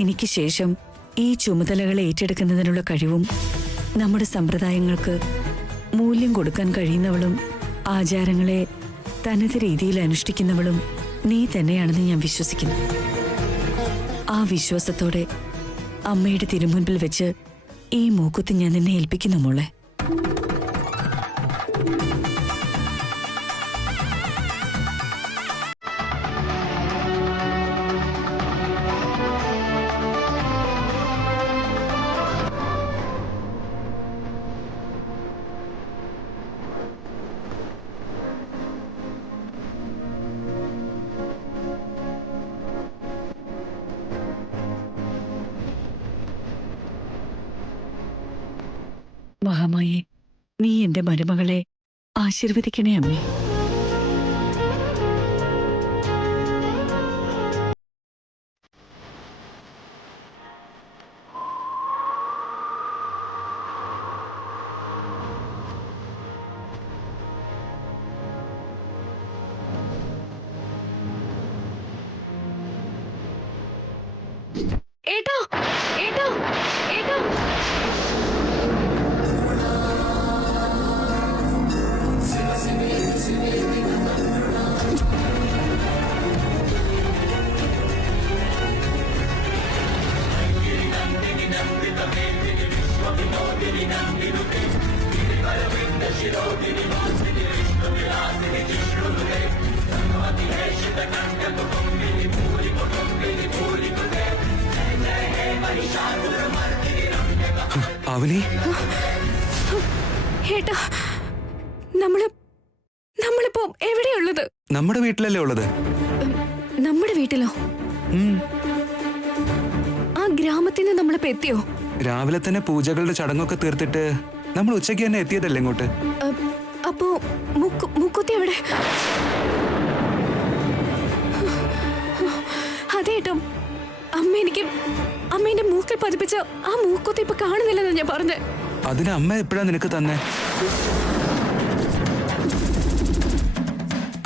എനിക്ക് ശേഷം ഈ ചുമതലകൾ ഏറ്റെടുക്കുന്നതിനുള്ള കഴിവും നമ്മുടെ സമ്പ്രദായങ്ങൾക്ക് മൂല്യം കൊടുക്കാൻ കഴിയുന്നവളും ആചാരങ്ങളെ തനത് രീതിയിൽ അനുഷ്ഠിക്കുന്നവളും നീ തന്നെയാണെന്ന് ഞാൻ വിശ്വസിക്കുന്നു. ആ വിശ്വാസത്തോടെ അമ്മയുടെ തിരുമുൻപിൽ വെച്ച് ഈ മൂക്കുത്തി ഞാൻ നിന്നെ ഏൽപ്പിക്കുന്നു മോളെ. മഹാമായേ, നീ എന്റെ മരുമകളെ ആശീർവദിക്കണേ അമ്മേ. ഏട്ടാ ഏട്ടാ ഏട്ടാ അവനി, ഏട്ടാ നമ്മളിപ്പോ എവിടെയുള്ളത്? നമ്മുടെ വീട്ടിലല്ലേ ഉള്ളത്? നമ്മുടെ വീട്ടിലോ? ആ ഗ്രാമത്തിൽ നിന്ന് നമ്മളിപ്പോ എത്തിയോ? രാവിലെ തന്നെ പൂജകളുടെ ചടങ്ങൊക്കെ തീർത്തിട്ട് നമ്മൾ ഉച്ചയ്ക്ക് തന്നെ എത്തിയതല്ലേ ഇങ്ങോട്ട്. അപ്പോ മുക്കുത്തി എവിടെ? അതേട്ടോ, അമ്മ എന്റെ മൂക്കിൽ പതിപ്പിച്ച ആ മൂക്കുത്തി ഇപ്പൊ കാണുന്നില്ലെന്ന് ഞാൻ പറഞ്ഞേ. അതിന് അമ്മ എപ്പോഴാ നിനക്ക് തന്നെ?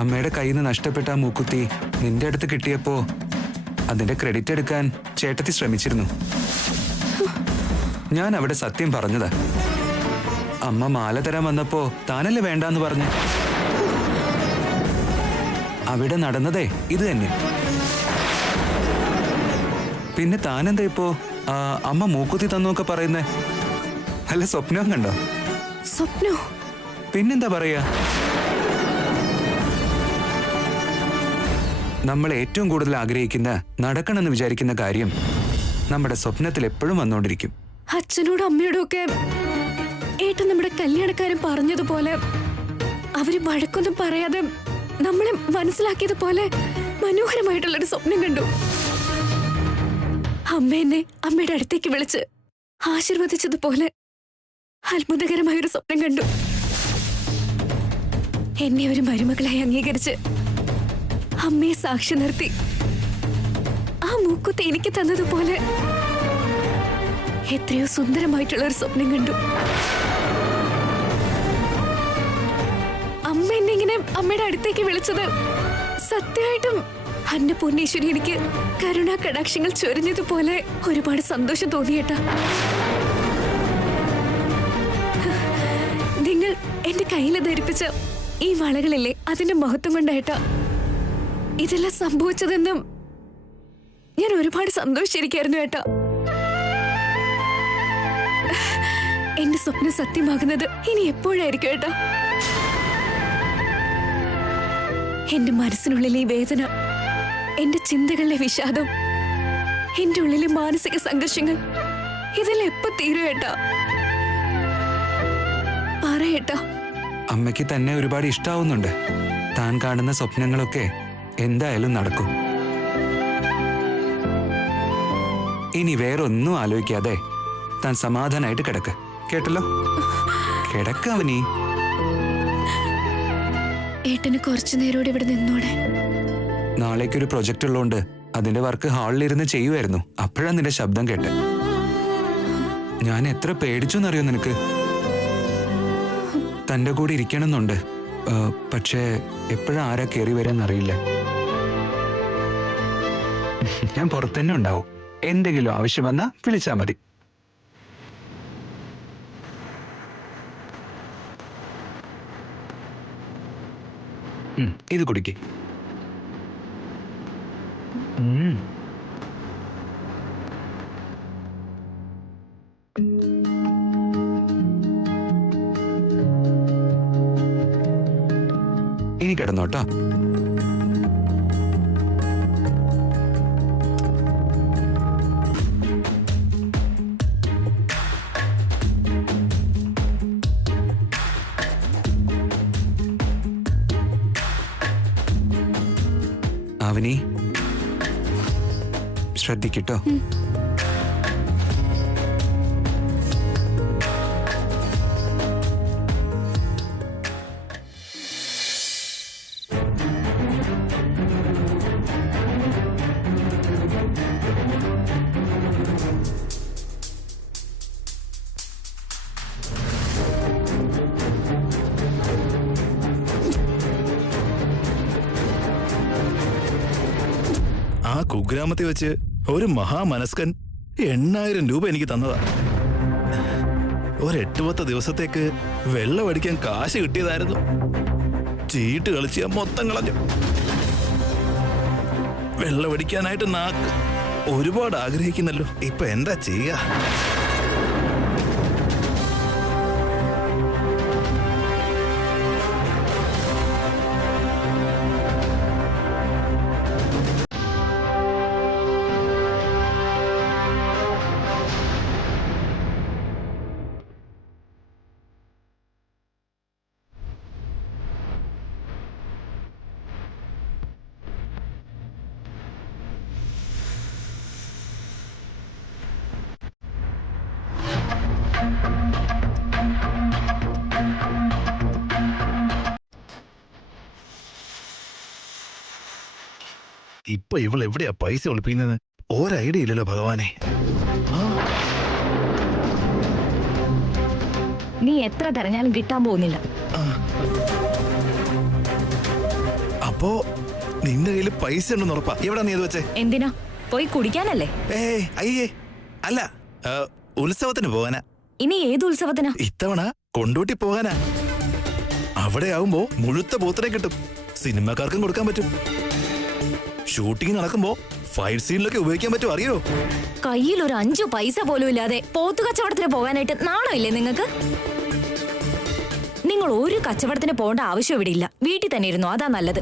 അമ്മയുടെ കയ്യിൽ നിന്ന് നഷ്ടപ്പെട്ട ആ മൂക്കുത്തി നിന്റെ അടുത്ത് കിട്ടിയപ്പോ അതിന്റെ ക്രെഡിറ്റ് എടുക്കാൻ ചേട്ടത്തി ശ്രമിച്ചിരുന്നു. ഞാൻ അവിടെ സത്യം പറഞ്ഞതാ. അമ്മ മാല തരാൻ വന്നപ്പോ താനല്ലേ വേണ്ടാന്ന് പറഞ്ഞു. അവിടെ നടന്നതേ ഇത് തന്നെ. പിന്നെ താനെന്താ ഇപ്പോ അമ്മ മൂക്കുത്തി തന്നൊക്കെ പറയുന്നേ? അല്ല സ്വപ്നം കണ്ടോ? സ്വപ്നോ? പിന്നെന്താ പറയാ, നമ്മൾ ഏറ്റവും കൂടുതൽ ആഗ്രഹിക്കുന്ന, നടക്കണമെന്ന് വിചാരിക്കുന്ന കാര്യം നമ്മുടെ സ്വപ്നത്തിൽ എപ്പോഴും വന്നുകൊണ്ടിരിക്കും. അച്ഛനോടും അമ്മയോടും ഒക്കെ ഏട്ടൻ നമ്മുടെ കല്യാണക്കാരൻ പറഞ്ഞതുപോലെ അവര് വഴക്കൊന്നും പറയാതെ നമ്മളെ മനസ്സിലാക്കിയതുപോലെ മനോഹരമായിട്ടുള്ളൊരു സ്വപ്നം കണ്ടു. അമ്മ എന്നെ അമ്മയുടെ അടുത്തേക്ക് വിളിച്ച് ആശീർവദിച്ചതുപോലെ അത്ഭുതകരമായൊരു സ്വപ്നം കണ്ടു. എന്നെ ഒരു മരുമകളായി അംഗീകരിച്ച് അമ്മയെ സാക്ഷി നിർത്തി ആ മൂക്കുത്തി എനിക്ക് തന്നതുപോലെ എത്രയോ സുന്ദരമായിട്ടുള്ള ഒരു സ്വപ്നം കണ്ടു. അമ്മ എന്നെ ഇങ്ങനെ അമ്മയുടെ അടുത്തേക്ക് വിളിച്ചത് സത്യമായിട്ടും അന്ന പൊന്നീശ്വരി എനിക്ക് കരുണാ കടാക്ഷങ്ങൾ ചൊരിഞ്ഞതുപോലെ ഒരുപാട് സന്തോഷം തോന്നിയേട്ടാ. നിങ്ങൾ എന്റെ കയ്യിൽ ധരിപ്പിച്ച ഈ വളകളില്ലേ, അതിന്റെ മഹത്വം കൊണ്ടായിട്ടാ ഇതെല്ലാം സംഭവിച്ചതെന്നും ഞാൻ ഒരുപാട് സന്തോഷിച്ചിരിക്കായിരുന്നു ഏട്ടാ. എന്റെ സ്വപ്നം സത്യമാകുന്നത് ഇനി എപ്പോഴായിരിക്കും ഏട്ടാ? എന്റെ മനസ്സിനുള്ളിലെ ഈ വേദന, എന്റെ ചിന്തകളിലെ വിഷാദം, എന്റെ ഉള്ളിലെ മാനസിക സംഘർഷങ്ങൾ, ഇതെല്ലാം എപ്പോ തീരും ഏട്ടാ? പറയേട്ടാ. അമ്മയ്ക്ക് തന്നെ ഒരുപാട് ഇഷ്ടാവുന്നുണ്ട്. താൻ കാണുന്ന സ്വപ്നങ്ങളൊക്കെ എന്തായാലും നടക്കും. ഇനി വേറൊന്നും ആലോചിക്കാതെ താൻ സമാധാനായിട്ട് കിടക്ക്. കേട്ടല്ലോ? കിടക്കവനീ. ഏട്ടന് കുറച്ചു നേരോടെ ഇവിടെ നിന്നോടെ. നാളേക്കൊരു പ്രൊജക്ട് ഉള്ളതുകൊണ്ട് അതിന്റെ വർക്ക് ഹാളിലിരുന്ന് ചെയ്യുമായിരുന്നു. അപ്പോഴാ നിന്റെ ശബ്ദം കേട്ടെ. ഞാൻ എത്ര പേടിച്ചു എന്നറിയോ നിനക്ക്? തന്റെ കൂടെ ഇരിക്കണമെന്നുണ്ട്, പക്ഷേ എപ്പോഴാ ആരാ കയറി വരാന്നറിയില്ല. ഞാൻ പുറത്തന്നെ ഉണ്ടാവും. എന്തെങ്കിലും ആവശ്യം വന്നാൽ വിളിച്ചാൽ മതി. ഇത് കുടിക്കേ. ഇനി കിടന്നോട്ടോ. അവനി ശ്രദ്ധിക്കട്ടോ. ആ കുഗ്രാമത്തിൽ വെച്ച് ഒരു മഹാമനസ്കൻ 8,000 രൂപ എനിക്ക് തന്നതാ. ഒരു 8-10 ദിവസത്തേക്ക് വെള്ളമടിക്കാൻ കാശ് കിട്ടിയതായിരുന്നു. ചീട്ട് കളിച്ച് മൊത്തം കളഞ്ഞു. വെള്ളമടിക്കാനായിട്ട് നാക്ക് ഒരുപാട് ആഗ്രഹിക്കുന്നല്ലോ. ഇപ്പൊ എന്താ ചെയ്യാ? ഇപ്പൊ ഇവൾ എവിടെയാ പൈസ ഒളിപ്പിക്കുന്നത്? ഒരൈഡിയ ഇല്ലല്ലോ ഭഗവാനെ. നീ എത്ര തെരഞ്ഞാലും കിട്ടാൻ പോകുന്നില്ല. അപ്പോ നിന്റെ കയ്യിൽ പൈസ ഉണ്ടെന്ന് ഉറപ്പാ? എവിടാ നീ ഇത് വെച്ചേ? എന്തിനാ? പോയി കുടിക്കാനല്ലേ? അയ്യേ അല്ല, ഉത്സവത്തിന് പോകാനാ. ഇനി ഏത് ഉത്സവത്തിനാ? ഇത്തവണ കൊണ്ടോട്ടി പോകാനാ. അവിടെ ആവുമ്പോ മുഴുത്ത പോത്തിനെ കിട്ടും. സിനിമക്കാർക്കും കൊടുക്കാൻ പറ്റും. ഷൂട്ടിംഗ് നടക്കുമ്പോ ഫൈറ്റ് സീനിലൊക്കെ ഉപയോഗിക്കാൻ പറ്റും. അറിയോ? കയ്യിൽ ഒരു 5 പൈസ പോലും ഇല്ലാതെ പോത്തു കച്ചവടത്തിന് പോകാനായിട്ട് നാണമില്ലേ നിങ്ങൾക്ക്? നിങ്ങൾ ഒരു കച്ചവടത്തിന് പോകേണ്ട ആവശ്യം ഇവിടെ ഇല്ല. വീട്ടിൽ തന്നെ ഇരുന്നു, അതാ നല്ലത്.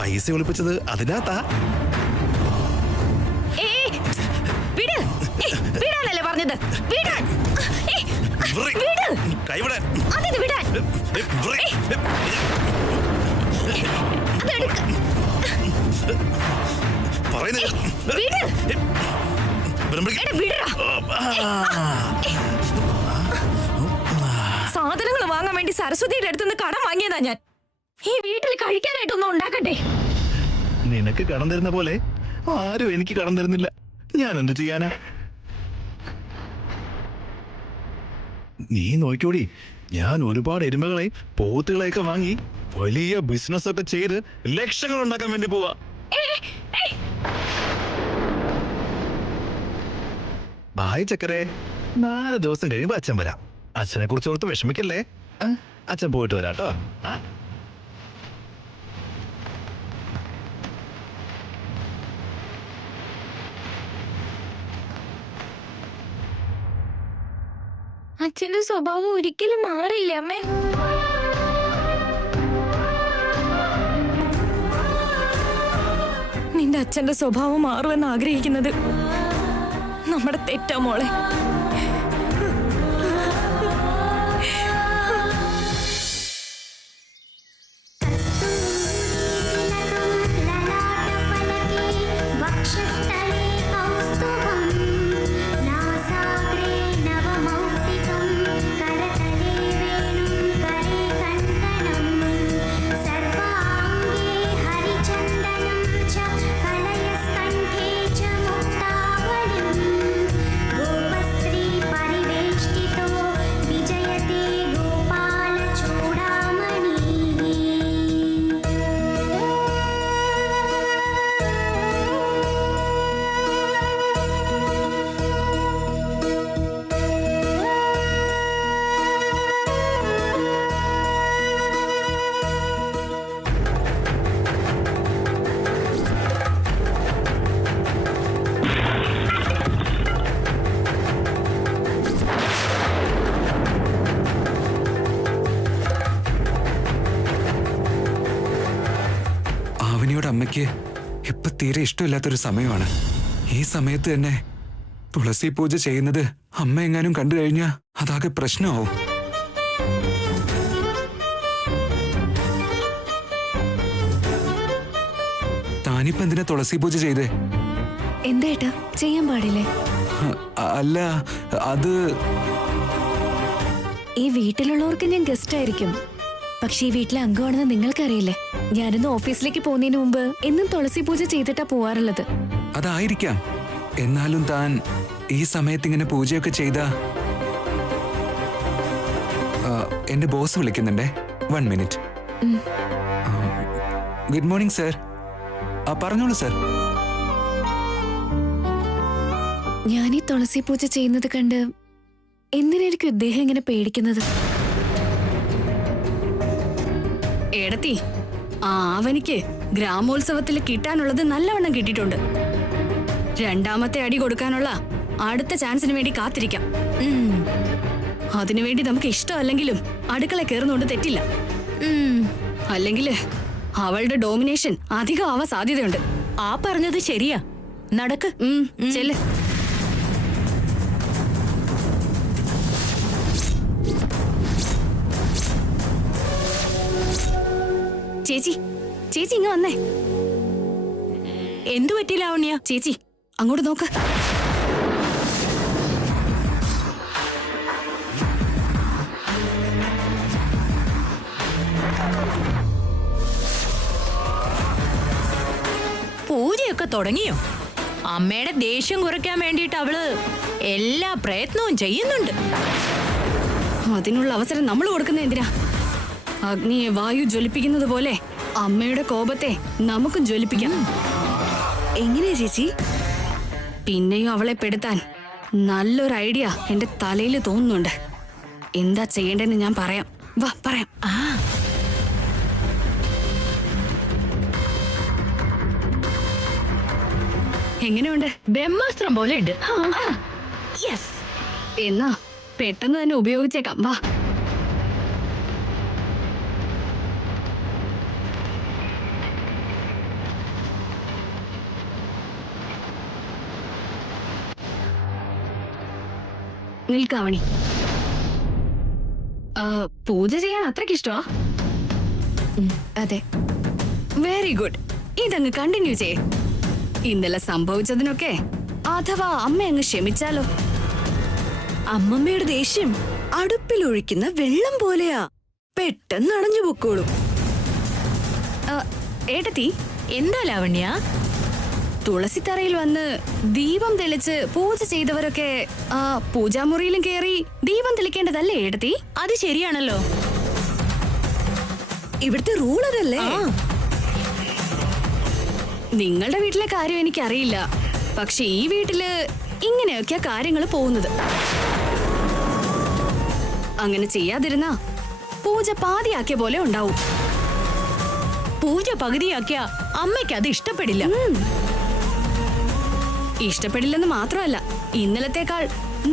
പൈസ ഒളിപ്പിച്ചത് അതിനകത്താ. വിടാനല്ലേ പറഞ്ഞത്? വിടാൻ. സാധനങ്ങൾ വാങ്ങാൻ വേണ്ടി സരസ്വതിയുടെ അടുത്തുനിന്ന് കടം വാങ്ങിയതാ ഞാൻ. ഈ വീട്ടിൽ കഴിക്കാനായിട്ടൊന്നും ഉണ്ടാക്കട്ടെ. നിനക്ക് കടം തരുന്ന പോലെ ആരും എനിക്ക് കടം തരുന്നില്ല. ഞാൻ എന്ത് ചെയ്യാനാ? നീ നോക്കിയോടി, ഞാൻ ഒരുപാട് എരുമകളെ പോത്തുകളെയൊക്കെ വാങ്ങി വലിയ ബിസിനസ് ഒക്കെ ചെയ്ത് ലക്ഷങ്ങൾ ഉണ്ടാക്കാൻ വേണ്ടി പോവാ. ബായ് ചക്കരെ, 4 ദിവസം കഴിയുമ്പോ അച്ഛൻ വരാം. അച്ഛനെ കുറിച്ച് ഓർത്ത് വിഷമിക്കല്ലേ. അച്ഛൻ പോയിട്ട് വരാട്ടോ. അച്ഛന്റെ സ്വഭാവം ഒരിക്കലും മാറില്ല അമ്മേ. നിന്റെ അച്ഛന്റെ സ്വഭാവം മാറുമെന്ന് ആഗ്രഹിക്കുന്നത് നമ്മുടെ തെറ്റാ മോളെ. गोपस्त्री അമ്മയ്ക്ക് ഇപ്പൊ തീരെ ഇഷ്ടമില്ലാത്തൊരു സമയമാണ്. ഈ സമയത്ത് തന്നെ തുളസി പൂജ ചെയ്യുന്നത് അമ്മ എങ്ങാനും കണ്ടു കഴിഞ്ഞാൽ അതാകെ പ്രശ്നമാവും. താനിപ്പോ എന്തിനാ തുളസി പൂജ ചെയ്തേ? എന്തേട്ടാ ചെയ്യാൻ പാടില്ലേ? അല്ല, അത് ഈ വീട്ടിലുള്ളവർക്ക് ഞാൻ ഗസ്റ്റ് ആയിരിക്കും, പക്ഷെ ഈ വീട്ടിലെ അംഗമാണെന്ന് നിങ്ങൾക്കറിയില്ലേ. ഞാനിന്ന് ഓഫീസിലേക്ക് പോകുന്നതിന് മുമ്പ് എന്നും തുളസി പൂജ ചെയ്തിട്ടാ പോവാറുള്ളത്. അതായിരിക്കാം. എന്നാലും താൻ ഈ സമയത്ത് ഇങ്ങനെ പൂജയൊക്കെ ചെയ്ത എന്റെ ബോസ് വിളിക്കുന്നുണ്ടേ. 1 മിനിറ്റ്. Good morning sir. പറഞ്ഞോളൂ സർ. ഞാൻ ഈ തുളസി പൂജ ചെയ്യുന്നത് കണ്ട് എന്തിനായിരിക്കും ഇദ്ദേഹം ഇങ്ങനെ പേടിക്കുന്നത്? എടത്തി, അവനിക്ക് ഗ്രാമോത്സവത്തിൽ കിട്ടാനുള്ളത് നല്ലവണ്ണം കിട്ടിയിട്ടുണ്ട്. 2ാമത്തെ അടി കൊടുക്കാനുള്ള അടുത്ത ചാൻസിന് വേണ്ടി കാത്തിരിക്കാം. അതിനുവേണ്ടി നമുക്ക് ഇഷ്ടമല്ലെങ്കിലും അടുക്കള കയറുന്നോണ്ട് തെറ്റില്ല. അല്ലെങ്കിൽ അവളുടെ ഡോമിനേഷൻ അധികം ആവാൻ സാധ്യതയുണ്ട്. ആ പറഞ്ഞത് ശരിയാ. നടക്ക്. ചെല്ല്. ചേച്ചി, ചേച്ചി ഇങ്ങ് വന്നേ. എന്തു പറ്റി ലാവണ്യ? ചേച്ചി അങ്ങോട്ട് നോക്ക്. പൂജയൊക്കെ തുടങ്ങിയോ? അമ്മയുടെ ദേഷ്യം കുറയ്ക്കാൻ വേണ്ടിയിട്ട് അവള് എല്ലാ പ്രയത്നവും ചെയ്യുന്നുണ്ട്. അതിനുള്ള അവസരം നമ്മൾ കൊടുക്കുന്ന എന്തിനാ? അഗ്നിയെ വായു ജ്വലിപ്പിക്കുന്നത് പോലെ അമ്മയുടെ കോപത്തെ നമുക്കും ജ്വലിപ്പിക്കാം. എങ്ങനെയാ ചേച്ചി? പിന്നെയും അവളെ പെടുത്താൻ നല്ലൊരു ഐഡിയ എന്റെ തലയിൽ തോന്നുന്നുണ്ട്. എന്താ ചെയ്യേണ്ടെന്ന് ഞാൻ പറയാം. വാ പറയാം. എങ്ങനെയുണ്ട്? ബ്രഹ്മാസ്ത്രം പോലെ ഉണ്ട്. എന്നാ പെട്ടെന്ന് തന്നെ ഉപയോഗിച്ചേക്കാം. വാ. നിൽക്കാവണി. പൂജ ചെയ്യാൻ അത്രയ്ക്ക് ഇഷ്ടമാ? അതെ. Very good. ഇതങ്ങ് കണ്ടിന്യൂ ചെയ്യേ. ഇന്നലെ സംഭവിച്ചതിനൊക്കെ അഥവാ അമ്മ അങ്ങ് ക്ഷമിച്ചാലോ? അമ്മമ്മയുടെ ദേഷ്യം അടുപ്പിലൊഴിക്കുന്ന വെള്ളം പോലെയാ. പെട്ടെന്ന് അണഞ്ഞു പൊക്കോളും. ഏട്ടത്തി, എന്താ ലാവണ്യ? തുളസിത്തറയിൽ വന്ന് ദീപം തെളിച്ച് പൂജ ചെയ്തവരൊക്കെ പൂജാമുറിയിലും കേറി ദീപം തെളിക്കേണ്ടതല്ലേ ഏട്ടത്തി? അത് ശരിയാണല്ലോ. ഇവിടുത്തെ റൂൾ അതല്ലേ. നിങ്ങളുടെ വീട്ടിലെ കാര്യം എനിക്കറിയില്ല, പക്ഷെ ഈ വീട്ടില് ഇങ്ങനെയൊക്കെയാ കാര്യങ്ങൾ പോകുന്നത്. അങ്ങനെ ചെയ്യാതിരുന്ന പൂജ പാതിയാക്കിയ പോലെ ഉണ്ടാവും. പൂജ പകുതിയാക്കിയ അമ്മയ്ക്ക് അത് ഇഷ്ടപ്പെടില്ല. ഇഷ്ടപ്പെടില്ലെന്ന് മാത്രമല്ല, ഇന്നലത്തേക്കാൾ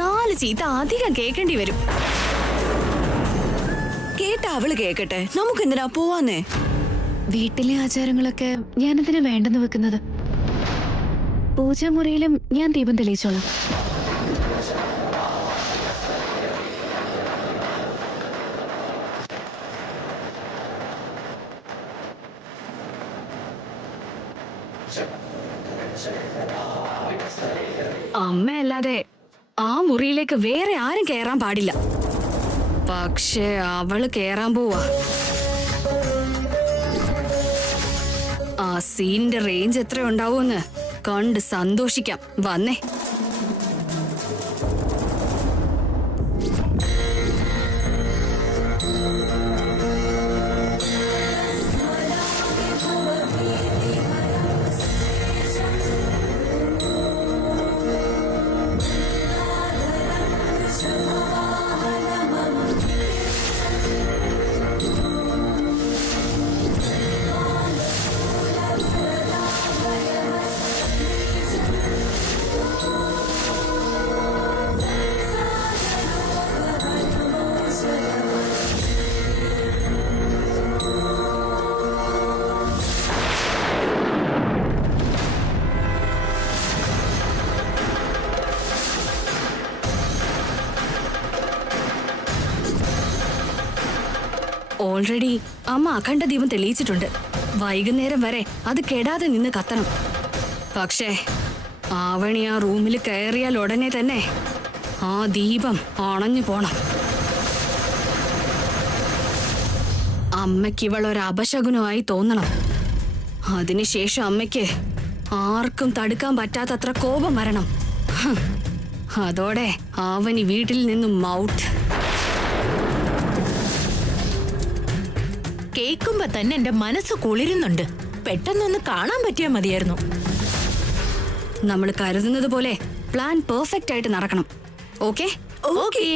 4 ചീത്ത അധികം കേൾക്കേണ്ടി വരും. കേട്ട അവള് കേക്കട്ടെ, നമുക്കെന്തിനാ പോവാന്നേ. വീട്ടിലെ ആചാരങ്ങളൊക്കെ ഞാനെന്തിനാ വേണ്ടെന്ന് വെക്കുന്നത്? പൂജാമുറിയിലും ഞാൻ ദീപം തെളിയിച്ചോളാം. അമ്മയല്ലാതെ ആ മുറിയിലേക്ക് വേറെ ആരും കേറാൻ പാടില്ല. പക്ഷെ അവള് കേറാൻ പോവാ. ആ സീനിന്റെ റേഞ്ച് എത്ര ഉണ്ടാവുമെന്ന് കണ്ട് സന്തോഷിക്കാം. വന്നേ. ഓൾറെഡി അമ്മ അഖണ്ഡ ദീപം തെളിയിച്ചിട്ടുണ്ട്. വൈകുന്നേരം വരെ അത് കെടാതെ നിന്ന് കത്തണം. പക്ഷേ ആവണി ആ റൂമിൽ കയറിയാൽ ഉടനെ തന്നെ ആ ദീപം അണഞ്ഞു പോണം. അമ്മയ്ക്ക് ഇവളൊരു അപശകുനമായി തോന്നണം. അതിനുശേഷം അമ്മയ്ക്ക് ആർക്കും തടുക്കാൻ പറ്റാത്തത്ര കോപം വരണം. അതോടെ ആവണി വീട്ടിൽ നിന്നും ഔട്ട്. കേൾക്കുമ്പോ തന്നെ എന്റെ മനസ്സ് കുളിരുന്നുണ്ട്. പെട്ടെന്നൊന്ന് കാണാൻ പറ്റിയാ മതിയായിരുന്നു. നമ്മൾ കരുതുന്നത് പോലെ പ്ലാൻ പെർഫെക്റ്റ് ആയിട്ട് നടക്കണം. ഓക്കെ? ഓക്കേ.